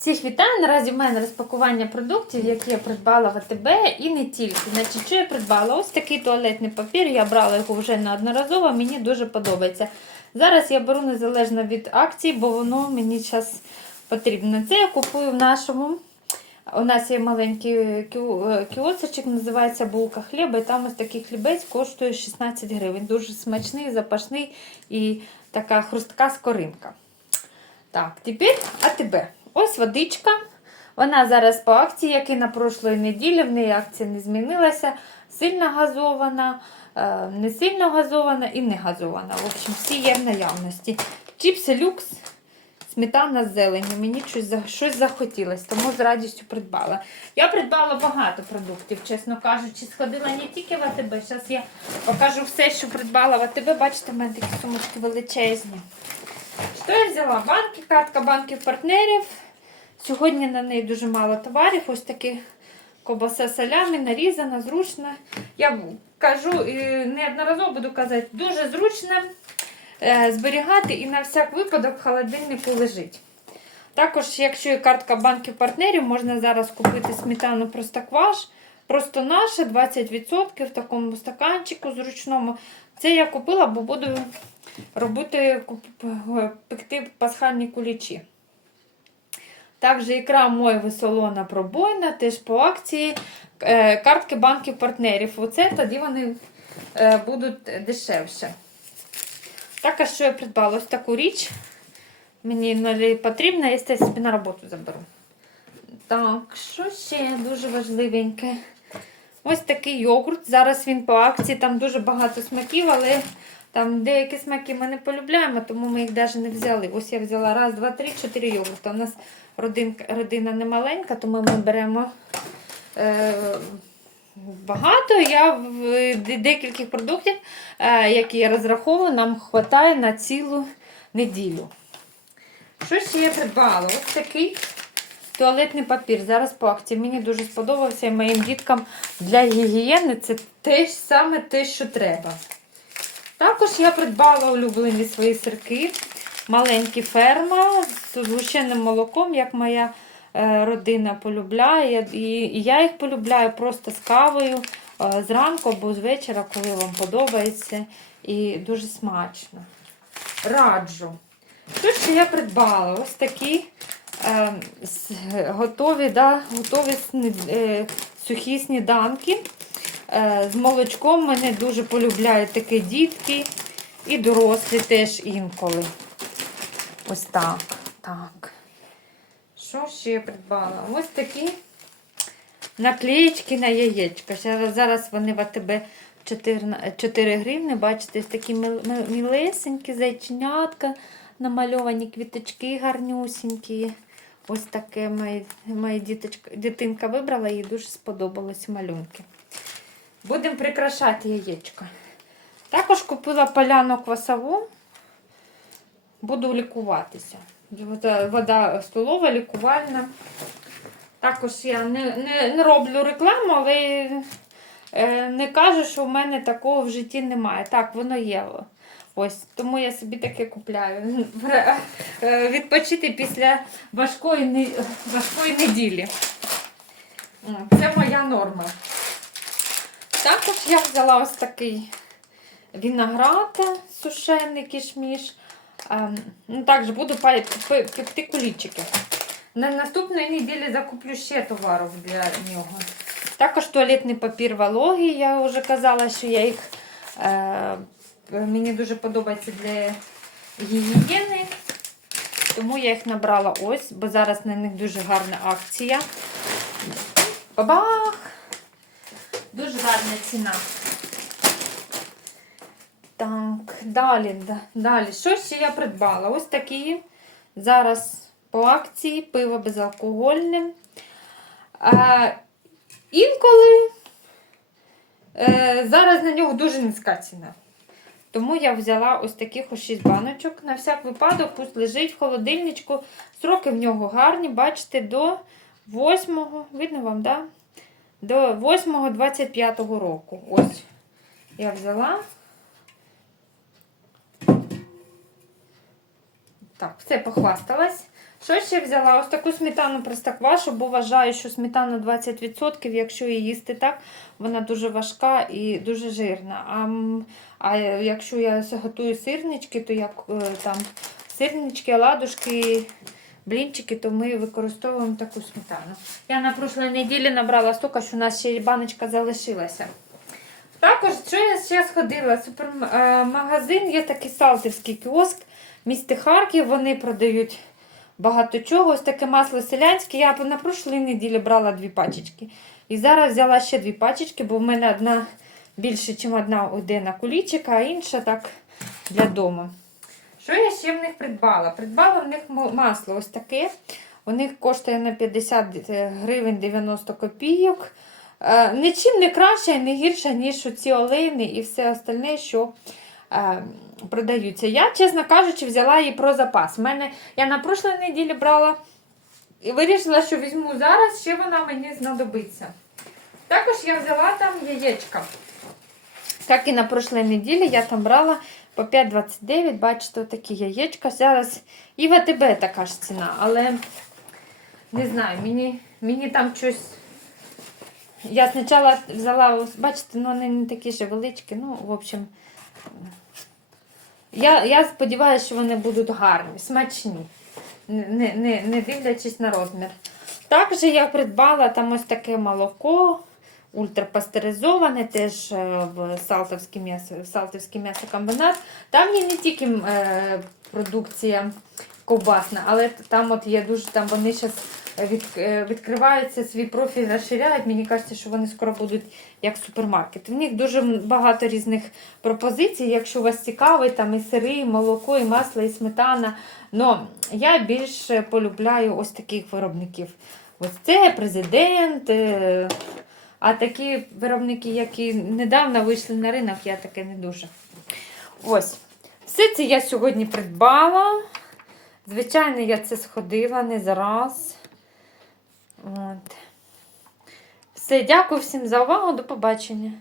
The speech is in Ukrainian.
Всіх вітаю! Наразі в мене розпакування продуктів, які я придбала в АТБ і не тільки. Значить, що я придбала? Ось такий туалетний папір. Я брала його вже неодноразово, мені дуже подобається. Зараз я беру незалежно від акцій, бо воно мені зараз потрібно. Це я купую в нашому. У нас є маленький кіосочок, називається булка хліба. І там ось такий хлібець коштує 16 гривень. Дуже смачний, запашний і така хрустка скоринка. Так, тепер АТБ. Ось водичка. Вона зараз по акції, як і на прошлої неділі, в неї акція не змінилася. Сильно газована, е, не сильно газована і не газована. В общем, всі є в наявності. Чіпси люкс, сметана з зеленю. Мені щось, щось захотілося, тому з радістю придбала. Я придбала багато продуктів, чесно кажучи. Сходила не тільки в АТБ. Зараз я покажу все, що придбала в АТБ. Бачите, в мене такі сумочки величезні. Що я взяла? Банки, картка банків партнерів. Сьогодні на неї дуже мало товарів. Ось такі ковбаса салями, нарізана, зручна. Я кажу і неодноразово буду казати, дуже зручно е, зберігати і на всяк випадок в холодильнику лежить. Також, якщо є картка банків партнерів, можна зараз купити сметану Простокваш. Просто наша 20% в такому стаканчику зручному. Це я купила, бо буду робити пекти пасхальні кулічі. Також ікра Мойви солона пробойна, теж по акції. Е, Картки банків партнерів. Оце тоді вони е, будуть дешевше. Також що я придбала ось таку річ. Мені не потрібна, я собі на роботу заберу. Так, що ще дуже важливеньке? Ось такий йогурт. Зараз він по акції, там дуже багато смаків, але там деякі смаки ми не полюбляємо, тому ми їх навіть не взяли. Ось я взяла раз, два, три, чотири йогурта. У нас родинка, родина не маленька, тому ми беремо е, багато. Я в де- декількох продуктів, е, які я розраховую, нам вистачає на цілу неділю. Що ще я придбала? Ось такий туалетний папір. Зараз по акції. Мені дуже сподобався і моїм діткам для гігієни це те саме те, що треба. Також я придбала улюблені свої сирки. Маленькі ферма з згущеним молоком, як моя е, родина полюбляє. І, я їх полюбляю просто з кавою е, зранку або з вечора, коли вам подобається. І дуже смачно. Раджу. Що ще я придбала? Ось такі е, готові, да, готові е, сухі сніданки. Е, з молочком мене дуже полюбляють такі дітки і дорослі теж інколи. Ось так. так. Що ще я придбала? Ось такі наклеєчки на яєчка. Зараз, вони в АТБ 4, 4 гривні. Бачите, такі мілесенькі зайченятка, намальовані квіточки гарнюсінькі. Ось таке моя, діточка, дитинка вибрала, їй дуже сподобались малюнки. Будемо прикрашати яєчко. Також купила поляну квасову. Буду лікуватися. Вода, вода столова, лікувальна. Також я не, не, не роблю рекламу, але е, не кажу, що в мене такого в житті немає. Так, воно є. Ось, тому я собі таке купляю. Е, Відпочити після важкої, важкої неділі. Це моя норма. Також я взяла ось такий виноград сушений кішміш. Ем, Ну, також буду пекти кулічики. На наступної неділі закуплю ще товару для нього. Також туалетний папір вологий. Я вже казала, що я їх е, мені дуже подобається для гігієни. Тому я їх набрала ось, бо зараз на них дуже гарна акція. Бабах! Дуже гарна ціна. Так, далі, далі. Що ще я придбала? Ось такі зараз по акції пиво безалкогольне. А, інколи е, зараз на нього дуже низька ціна. Тому я взяла ось таких ось 6 баночок. На всяк випадок, пусть лежить в холодильничку. Сроки в нього гарні, бачите, до 8, видно вам, да? До 8-25 року. Ось я взяла. Так, все похвасталась. Що ще взяла? Ось таку сметану простоквашу, бо вважаю, що сметана 20%, якщо її їсти так, вона дуже важка і дуже жирна. А, а якщо я готую сирнички, то як е, там сирнички, оладушки, блінчики, то ми використовуємо таку сметану. Я на прошлій неділі набрала стільки, що у нас ще й баночка залишилася. Також, що я ще сходила, супермагазин, є такий салтівський кіоск в місті Харків. Вони продають багато чого. Ось таке масло селянське. Я на прошлій неділі брала дві пачечки. І зараз взяла ще дві пачечки, бо в мене одна більше, ніж одна йде на кулічик, а інша так для дому. Що я ще в них придбала? Придбала в них масло ось таке. У них коштує на 50 гривень 90 копійок. Е, Нічим не краще і не гірше, ніж ці олейни і все остальне, що е, продаються. Я, чесно кажучи, взяла її про запас. В Мене, я на прошлій неділі брала і вирішила, що візьму зараз, ще вона мені знадобиться. Також я взяла там яєчка. Так і на прошлій неділі я там брала по 5,29, бачите, такі яєчка. Зараз і в АТБ така ж ціна, але не знаю, мені, мені там щось. Я спочатку взяла, бачите, ну вони не такі ж величкі, ну, в общем. Я, я сподіваюся, що вони будуть гарні, смачні, не, не, не дивлячись на розмір. Також я придбала там ось таке молоко, ультрапастеризоване, теж е, в Салтовський, м'ясо, Салтовський м'ясокомбінат. Там є не тільки е, продукція ковбасна, але там от є дуже, там вони зараз від, е, відкриваються, свій профіль розширяють. Мені кажеться, що вони скоро будуть як супермаркет. В них дуже багато різних пропозицій. Якщо вас цікавить, там і сири, і молоко, і масло, і сметана. Но я більше полюбляю ось таких виробників. Ось це президент. е, А такі виробники, які недавно вийшли на ринок, я таке не дуже. Ось. Все це я сьогодні придбала. Звичайно, я це сходила не зараз. От. Все, дякую всім за увагу. До побачення.